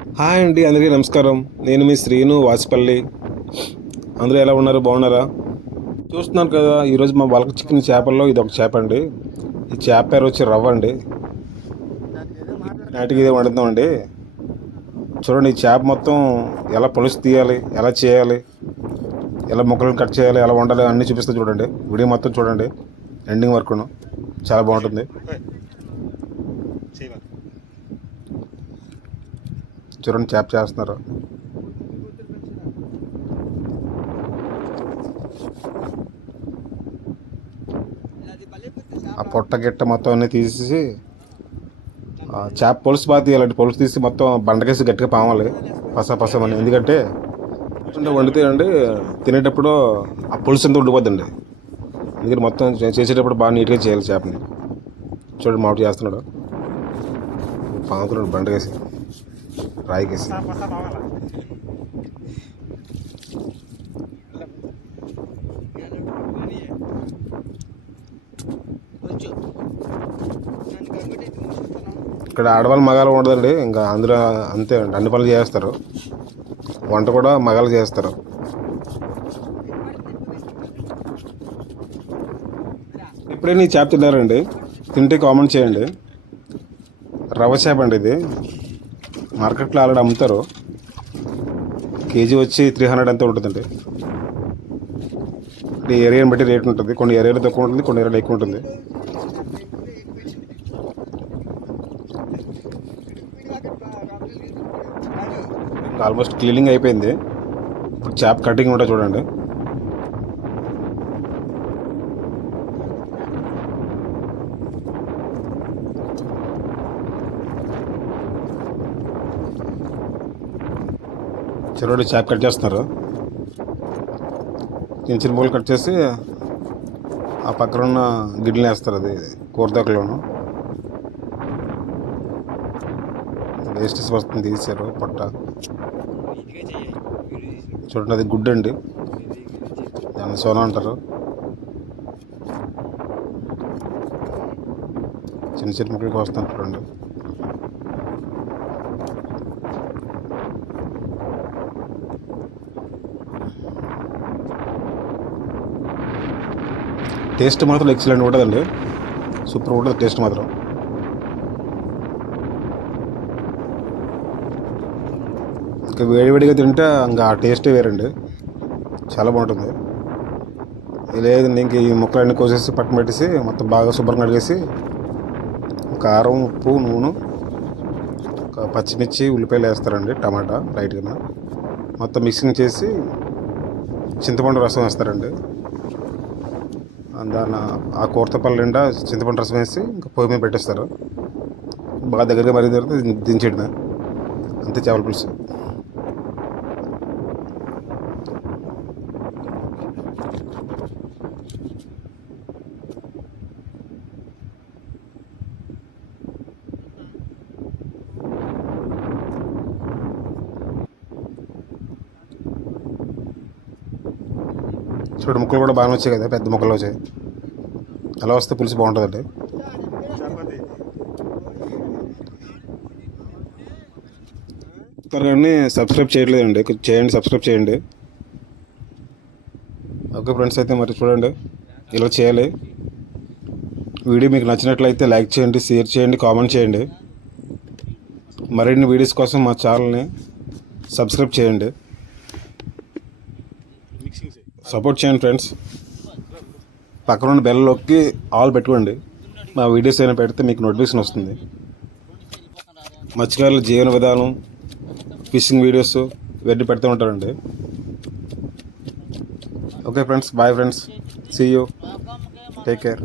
Hi అండి, అందరికీ నమస్కారం. నేను మీ శ్రీను వాసిపల్లి. అందరూ ఎలా ఉన్నారు, బాగున్నారా? చూస్తున్నారు కదా, ఈరోజు మా వాళ్ళకి చికెన్ చేపల్లో ఇది ఒక చేప అండి. ఈ చేప పేరు వచ్చి రవ్వ అండి. నాటికి ఇదే వండుతామండి. చూడండి, ఈ చేప మొత్తం ఎలా పులుసు తీయాలి, ఎలా చేయాలి, ఎలా ముక్కలను కట్ చేయాలి, ఎలా వండాలి అన్నీ చూపిస్తే చూడండి. వీడియో మొత్తం చూడండి, ఎండింగ్ వరకును చాలా బాగుంటుంది. చూడండి, చేప చేస్తున్నారు. ఆ పొట్ట గిట్ట మొత్తం అన్నీ తీసేసి చేప పులుసు బాగా తీయాలండి. పులుసు తీసి మొత్తం బండకేసి గట్టిగా పామాలి, పసమని. ఎందుకంటే వండితే అండి తినేటప్పుడు ఆ పులుసు అంతా ఉండిపోద్దండి. ఎందుకంటే మొత్తం చేసేటప్పుడు బాగా నీట్గా చేయాలి చేపని. చూడండి, మామిడి చేస్తున్నాడు, పాముతున్నాడు బండకేసి, రాయికేసి. ఇక్కడ ఆడవాళ్ళు మగాళ్ళు ఉండదండి, ఇంకా అందులో అంతే అండి, అన్ని పనులు చేస్తారు. వంట కూడా మగాళ్ళు చేస్తారు. ఎప్పుడైనా ఈ చేప తిన్నారండి? తింటే కామెంట్ చేయండి. రవ్వ చేప అండి ఇది. మార్కెట్లో ఆల్రెడీ అమ్ముతారు. కేజీ వచ్చి 300 అంతా ఉంటుందండి. ఈ ఏరియాని బట్టి రేట్ ఉంటుంది. కొన్ని ఏరియాలో తక్కువ ఉంటుంది, కొన్ని ఏరియాలో ఎక్కువ ఉంటుంది. ఆల్మోస్ట్ క్లీనింగ్ అయిపోయింది. ఇప్పుడు చేప కటింగ్ ఉంటా చూడండి. చెరువులో చేప కట్ చేస్తున్నారు. చిన్న చిన్న ముక్కలు కట్ చేసి ఆ పక్కన ఉన్న గిడ్డలు వేస్తారు. అది కూరదాకలోను వేస్టేజ్ వస్తుంది, తీసారు పొట్ట. చూడండి, అది గుడ్డు అండి, దాన్ని సోనా అంటారు. చిన్న చిన్న ముక్కలకి వస్తాను చూడండి. టేస్ట్ మాత్రం ఎక్సలెంట్ ఉంటుందండి, సూపర్ ఉంటుంది టేస్ట్ మాత్రం. ఇంకా వేడివేడిగా తింటే ఇంకా ఆ టేస్టే వేరండి, చాలా బాగుంటుంది. లేదండి, ఇంక ఈ ముక్కలన్నీ కోసేసి పక్కన పెట్టేసి మొత్తం బాగా శుభ్రంగా కడిగేసి కారం, ఉప్పు, నూనె, పచ్చిమిర్చి, ఉల్లిపాయలు వేస్తారండి, టమాటా లైట్గా మొత్తం మిక్సింగ్ చేసి చింతపండు రసం వేస్తారండి. దాన్ని ఆ కూరతపల్లి నిండా చింతపండు రసం వేసి ఇంకా పొయ్యి మీద పెట్టేస్తారు. బాగా దగ్గరగా మరిగిన తర్వాత దించేయడమే, అంతే చేపల పులుసు. చూడు, ముక్కలు కూడా బాగానే వచ్చాయి కదా, పెద్ద ముక్కలు వచ్చాయి. అలా వస్తే పులుసు బాగుంటుందండి. త్వరగానే సబ్స్క్రైబ్ చేయట్లేదండి, చేయండి, సబ్స్క్రైబ్ చేయండి. ఓకే ఫ్రెండ్స్, అయితే మరి చూడండి, ఇలా చేయాలి. వీడియో మీకు నచ్చినట్లయితే లైక్ చేయండి, షేర్ చేయండి, కామెంట్ చేయండి. మరిన్ని వీడియోస్ కోసం మా ఛానల్ని సబ్స్క్రైబ్ చేయండి, సపోర్ట్ చేయండి ఫ్రెండ్స్. పక్కన ఉన్న బెల్ నొక్కి ఆల్ పెట్టుకోండి. మా వీడియోస్ అయినా పెడితే మీకు నోటిఫికేషన్ వస్తుంది. మత్స్యకారుల జీవన విధానం, ఫిషింగ్ వీడియోస్ ఇవన్నీ పెడుతూ ఉంటారండి. Okay friends, bye friends, see you, take care.